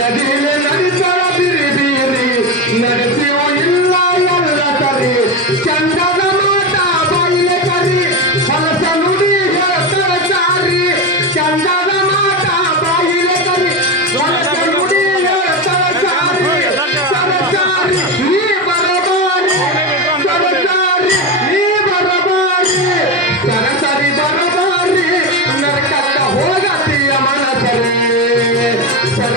ಎದಿಲೆ ನಡಿತಳ ಬಿರಿ ಬೀರಿ ನಡೆಸಿಯೋ ಇಲ್ಲ ಎಲ್ಲ ಸರಿ ಚಂದದ ಮಾತ ಬಾಯಿಲೆ ಕರಿ ಹೊಲಸ ನುಡಿ ಹೇಳ್ತಾಳ ಚಾರಿ ಚಂದದ ಮಾತ ಬಾಯಿಲೆ ಕರಿ ಹೊಲಸ ನುಡಿ ಹೇಳ್ತಾಳ ಚಾರಿ ಸರಚಾರಿ ನೀ ಬರಬಾರಿ ಸರಚಾರಿ ನೀ ಬರಬಾರಿ ಸರಸರಿ ಬರಬಾರಿ ನರಕಕ್ಕ ಹೋಗತಿಯ ಮನಸರಿ ಸರ